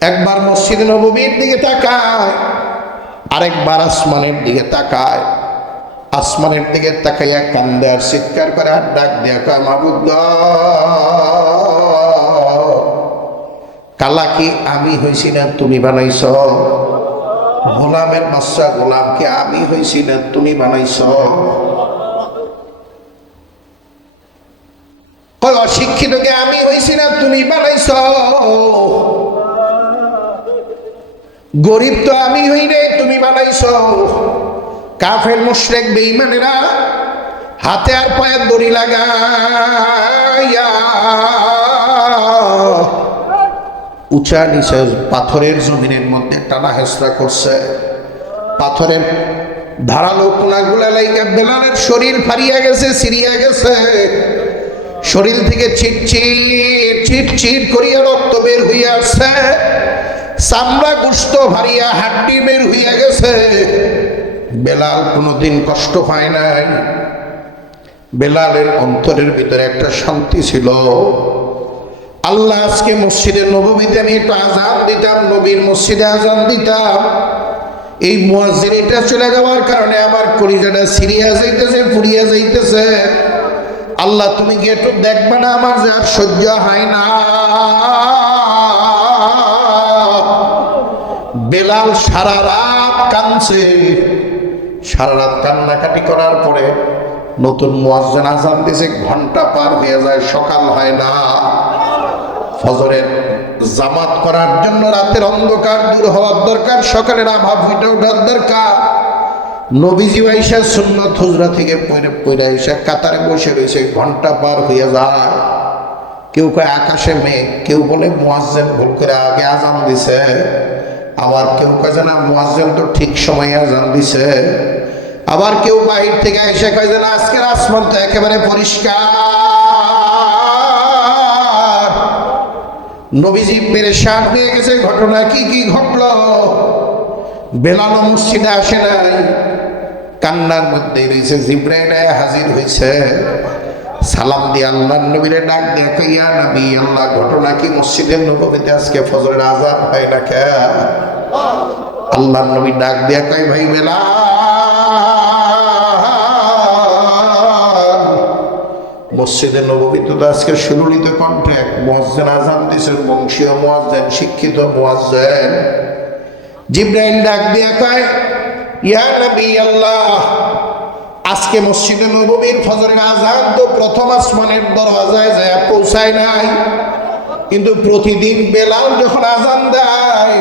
একবার মসজিদ নবীর দিকে তাকায়, আরেকবার আসমানের দিকে তাকায়। আসমানের দিকে তাকাইয়া কান্দে আর চিৎকার করে আর ডাক দেয়া কয় কালা কি আমি হইছি না তুমি বানাইছ? গোলামের বাচ্চা গোলামকে আমি হইছি না তুমি বানাইছ? কয় অশিক্ষিতকে আমি হইছি না তুমি বানাইছ? গরিব তো আমি হই রে, তুমি বানাইছ। কাফের মুশরেক বেঈমানেরা হাতে আর পায়ে দড়ি লাগাইয়া উঁচা নিচে পাথরের জমিনের মধ্যে টানা হেসরা করছে। পাথরের ধারালো কোনাগুলা লাইগা বেলালের শরীর ফারিয়া গেছে সিরিয়া গেছে। শরীর থেকে চিটচিট চিটচিট করিয়া রক্ত বের হইয়া আসছে। চামড়া গুস্ত ভারিয়া হাড্ডি বের হইয়া গেছে। বেলাল কোনোদিন কষ্ট পায় নাই। বেলালের অন্তরের ভিতরে একটা শান্তি ছিল। আল্লাহ আজকে মসজিদে নবীতে আমি একটু আজান দিতাম, নবীর মসজিদে আজান দিতাম। এই মুয়াজ্জিনটা চলে যাওয়ার কারণে আমার কলিজাটা সিরিয়া যাইতেছে ফুরিয়া যাইতেছে। আল্লাহ তুমি কি একটু দেখবে না আমার যে আর সহ্য হয় না? বেলাল সারা রাত কানছে সারা রাত কান্নাকাটি করার পরে নতুন মুয়াজ্জিন আজান দিছে ঘণ্টা পার হয়ে যায়, সকাল হয় না। ফজরের জামাত করার জন্য রাতের অন্ধকার দূর হওয়ার দরকার, সকালের আভা ফুটে ওঠার দরকার। নবীজি আইসা সুন্নত হুজরা থেকে পয়রে পয়রা এসে কাতারে বসে রয়েছে, ঘণ্টা পার হয়ে যায়। কেউ কয় আকাশে মেঘ, কেউ বলে মুয়াজ্জেম ভুল করে আগে আজান দিছে। আবার কেউ কয় যে না মুয়াজ্জেম তো ঠিক সময়ে আজান দিছে। আবার কেউ বাহির থেকে এসে কয় যে না, আজকের আসমান তো একেবারে পরিষ্কার। নবীজি পেরেশান হয়ে গেছে, ঘটনা কি কি ঘটল? বেলাল মসজিদে আসে নাই। কান্নার মধ্যে রয়েছে, জিব্রাইল হাজির হয়েছে। সালাম দিয়ে আল্লাহ নবীরে ডাক দিয়ে কইয়া, নবী, আল্লাহ, ঘটনা কি মসজিদের নবীতে আজকে ফজরের আজাদ হয় না কে আল্লাহ নবী ডাক দিয়া কই ভাই বেলাল মসজিদে নবীতে তো আজকে সুললিত কণ্ঠে এক মসজেন আজান দিয়েছেন, বংশীয় মোয়াজ্জেন, শিক্ষিত মোয়াজ্জেন। জিব্রাইল ডাক দিয়া কয়, ইয়া নবী আল্লাহ, আজকে মসজিদে নবীর ফজরের আজান তো প্রথম আসমানের দরওয়াজায় যায়, পৌঁছায় নাই। কিন্তু প্রতিদিন বেলাল যখন আজান দেয়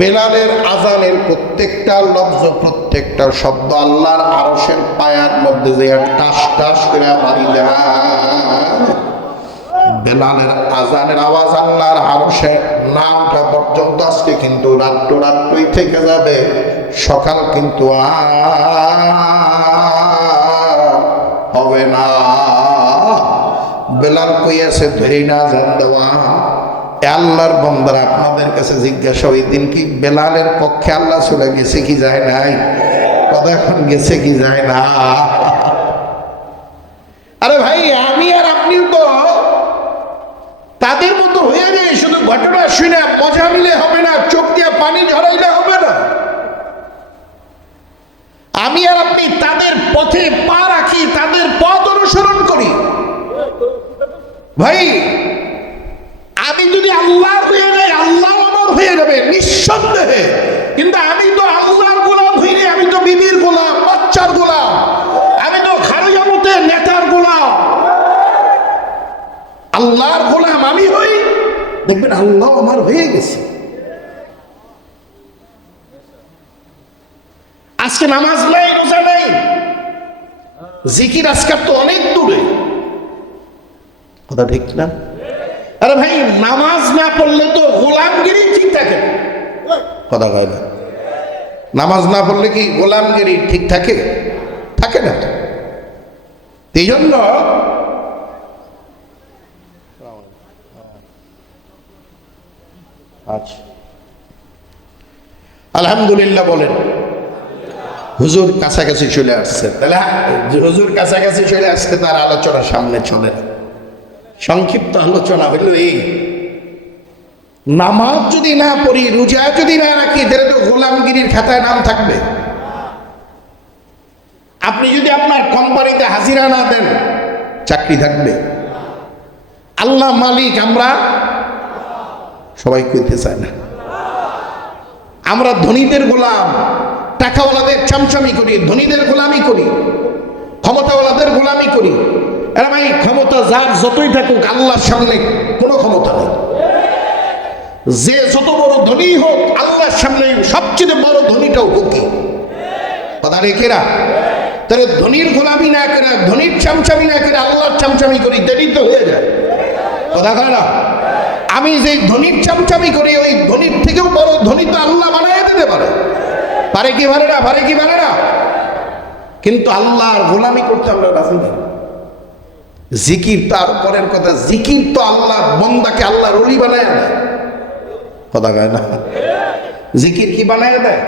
বেলালের আজানের প্রত্যেকটা লব্জ, প্রত্যেকটা শব্দ আল্লাহর আরশের পায়ার মধ্যে যে টাস টাস করে মারি দেয়। বেলালের আজানের আওয়াজ আল্লাহর আরশে না পর্যন্ত আজকে কিন্তু রাত্র রাত্রই থেকে যাবে, সকাল কিন্তু হবে না। বেলাল কইয়াছে, ধরি না জান দেওয়া। আল্লাহর বন্দার আপনাদের কাছে জিজ্ঞাসা ওই দিন কি বেলালের পক্ষে আল্লাহ চলে গেছে কি যায় নাই? কথা এখন গেছে কি যায় না? আরে ভাই, আমি আর আপনি তো তাদের মতো হয়ে যায় শুধু ঘটনা শুনে মজা নিলে হবে না, চোখ দিয়ে পানি ঝরাইলে হবে না। আমি আর আপনি তাদের পথে পা রাখি, তাদের পথ অনুসরণ করি। ভাই আমি যদি আল্লাহ হয়ে যাই আল্লাহ আমার হয়ে যাবে নিঃসন্দেহে। কিন্তু আমি তো আল্লাহর গোলাম হইনি, আমি তো বিবির গোলাম, বাচ্চার গোলাম। আমি তো খারজামতে নেতার গোলাম। আল্লাহর গোলাম আমি হই। দেখবেন আল্লাহ আমার হয়ে গেছে। আজকে নামাজ নাই, রোজা নাই। জিকির আজকার তো অনেক দূরে। কথা ঠিক না? আরে ভাই, নামাজ না পড়লে তো গোলামগিরি ঠিক থাকে কথা কয় না। নামাজ না পড়লে কি গোলামগিরি ঠিক থাকে? থাকে না এই জন্য আচ্ছা। আলহামদুলিল্লাহ বলেন। হুজুর কাছাকাছি চলে আসছে। তাহলে হুজুর কাছাকাছি চলে আসছে, তার আলোচনা সামনে চলে সংক্ষিপ্ত আলোচনা হইল এই। নামাজ যদি না পড়ি, রোজা যদি না রাখি, তাহলে তো গোলামগিরির খাতায় নাম থাকবে। আপনি যদি আপনার কোম্পানিতে হাজিরা না দেন, চাকরি থাকবে। আল্লাহ মালিক আমরা সবাই কইতে চায় না। আমরা ধনীদের গোলাম, টাকাওয়ালাদের চামচামি করি, ধনীদের গোলামি করি, ক্ষমতাওয়ালাদের গোলামি করি। এরা ভাই, ক্ষমতা যার যতই থাকুক, আল্লাহর সামনে কোনো ক্ষমতা নেই। যে যত বড় ধনী হোক, আল্লাহর সামনে সবচেয়ে বড় ধনীটাও হোক কথা রেখেরা তাহলে ধনীর গোলামি না করে, ধনীর চামচামি না করে আল্লাহর চামচামি করি, দেরি তো হয়ে যায়। কথা না? আমি যে ধনীর চামচামি করি, ওই ধনীর থেকেও বড় ধনী তো আল্লাহ বানাই দিতে পারে। পারে কি পারে না? পারে কি পারে না? কিন্তু আল্লাহর গোলামি করতে আমরা রাজি না জিকির তার পরের কথা, জিকির তো আল্লাহ বন্দাকে আল্লাহর অলি বানায় দেয়। কথা কয় না? জিকির কি বানায় দেয়?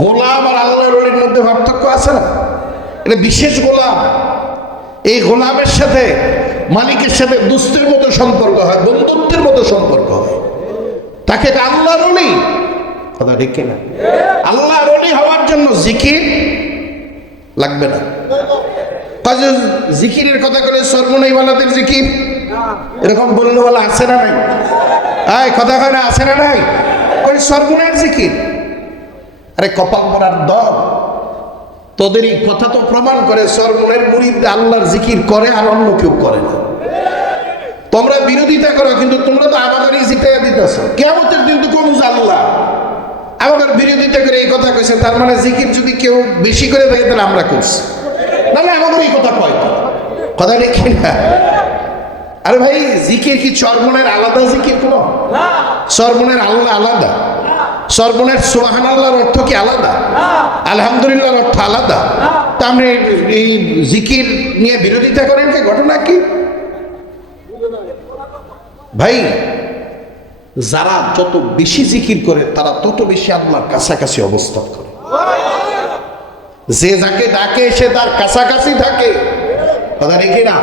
গোলাম আর আল্লাহর অলির মধ্যে পার্থক্য আছে না? এটা বিশেষ গোলাম। এই গোলামের সাথে, মালিকের সাথে দুস্তের মতো সম্পর্ক হয়, বন্ধুত্বের মতো সম্পর্ক হয়। তাকে আল্লাহর অলি কথা ঠিক কিনা? আল্লাহর অলি হওয়ার জন্য জিকির লাগবে না। কাজে জিকিরের কথা করে সর্বনৈবালাদের জিকির। এরকম বললে বলা আছে না নাই? আয় কথা কয় না আছে না নাই? ওই সর্বনের জিকির আরে, কপাল মরার দল। তোদের এই কথা তো প্রমাণ করে সর্বনের মুরিদ আল্লাহর জিকির করে আর অন্য কেউ করে না। তোমরা বিরোধিতা করো, কিন্তু তোমরা তো আমাদেরই জিতাইয়া দিতেছ। কেমতের দিন তো কোন আল্লাহ আমাদের বিরোধিতা করে এই কথা কইছে, তার মানে জিকির যদি কেউ বেশি করে থাকে তাহলে আমরা করছি। নাহলে আমাদের এই কথা কয় কথা দেখি না। আরে ভাই জিকির কি চর্মনের আলাদা জিকির কোনো? চর্মনের আল্লাহ আলাদা। সর্বনের সোহান আল্লাহর অর্থ কি আলাদা? আলহামদুলিল্লাহর অর্থ আলাদা। তা আপনি এই জিকির নিয়ে বিরোধিতা করেন কি ঘটনা কি? ভাই যারা যত বেশি জিকির করে তারা তত বেশি আল্লাহর কাছাকাছি অবস্থান করে। যে যাকে ডাকে সে তার কাছাকাছি থাকে। কথা রেখে না?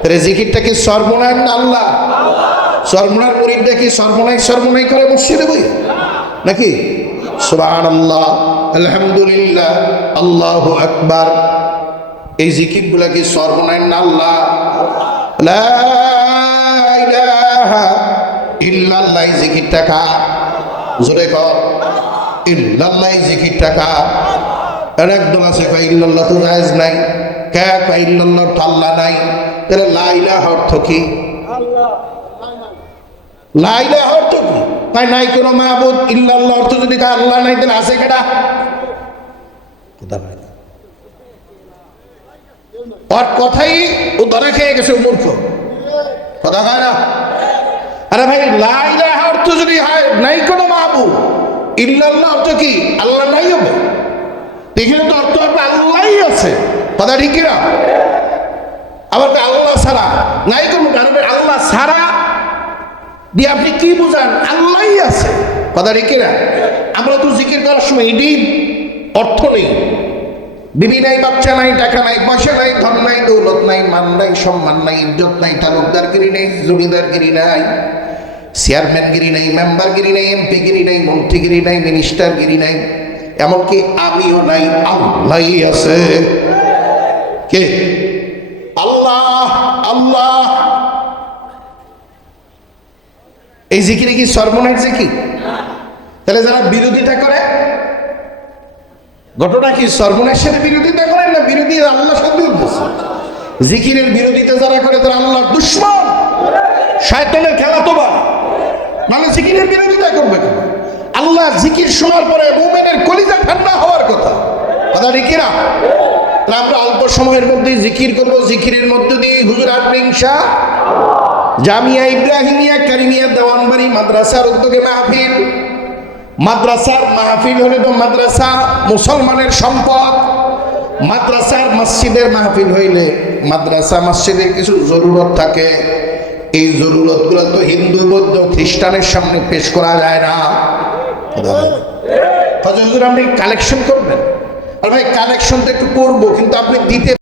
তাহলে জিকিরটা কি সর্বনায় না আল্লাহ? সর্বনার মুরিদটা কি সর্বনাই সর্বনাই করে মসজিদে বই? নাকি? সুবান আল্লাহ আলহামদুলিল্লাহ, আল্লাহ আকবার। এই জিকিরগুলা কি সর্বনায় না আল্লাহ? ইল্লাল্লাহ জিকির টাকা জোরে কর। ইল্লাল্লাহ জিকির টাকা আর একদম আছে, কয় ইল্লাল্লাহ তো নাই। কে? কয় ইল্লাল্লাহ তো নাই। তাহলে লা ইলাহা অর্থ কি? লা ইলাহা অর্থ কি? তাই নাই কোনো মাহবুদ ইল্লাল্লাহ অর্থ যদি কয় আল্লাহ নাই, তাহলে আছে না। ওর কথাই ও ধরা খেয়ে গেছে মূর্খ। কথা হয় না? আরে ভাই লাইলা অর্থ যদি হয়, নাই কোনো মাহবুব ইল্লাল্লাহ অর্থ কি? আল্লাহ নাই হবে। তো অর্থ আছে। কথা ঠিক কিনা? আবার তো আল্লাহ নাই কোনো কারণে আল্লাহ ছাড়া দিয়ে আপনি কি বুঝান? আল্লাহই আছে। কথা ঠিক কিনা? আমরা তো জিকির করার সময় এটি অর্থ নেই। বিবি নাই, বাচ্চা নাই, টাকা নাই, পয়সা নাই, ধন নাই, দৌলত নাই, মান নাই, সম্মান নাই, ইজ্জত নাই, তালুকদারগিরি নেই, জমিদারগিরি নাই, চেয়ারম্যানগিরি নাই, মেম্বারগিরি নাই, এমপিগিরি নাই, মন্ত্রীগিরি নাই, মিনিস্টারগিরি নাই, এমনকি আমিও নাই আল্লাহ আছে। কে? আল্লাহ। এই জিকিরে কি সর্বনাশ জিকির? তাহলে যারা বিরোধিতা করে, ঘটনা কি সর্বনাশের সাথে বিরোধিতা করেন না বিরোধী আল্লাহ সাথে জিকিরের বিরোধিতা যারা করে, তারা আল্লাহর দুশ্মন। শায়তানের খেলা তো বা মানে জিকিরের বিরোধিতা করবে কেন? আল্লাহ জিকির শোনার পরে মুমেনের কলিজা ঠান্ডা হওয়ার কথা। কথা ঠিক না তাহলে আমরা অল্প সময়ের মধ্যে জিকির করব জিকিরের মধ্য দিয়ে হুজুর আপনি ইনশা জামিয়া ইব্রাহিমিয়া কারিমিয়া দেওয়ানবাড়ি মাদ্রাসার উদ্যোগে মাহফিল। মাদ্রাসার মাহফিল হলে তো মাদ্রাসা মুসলমানের সম্পদ। মাদ্রাসার মসজিদের মাহফিল হইলে মাদ্রাসা মসজিদের কিছু জরুরত থাকে। এই জরুরতগুলো তো হিন্দু বৌদ্ধ খ্রিস্টানের সামনে পেশ করা যায় না। আপনি কালেকশন করবেন? আর ভাই কালেকশনটা একটু করব কিন্তু আপনি দিতে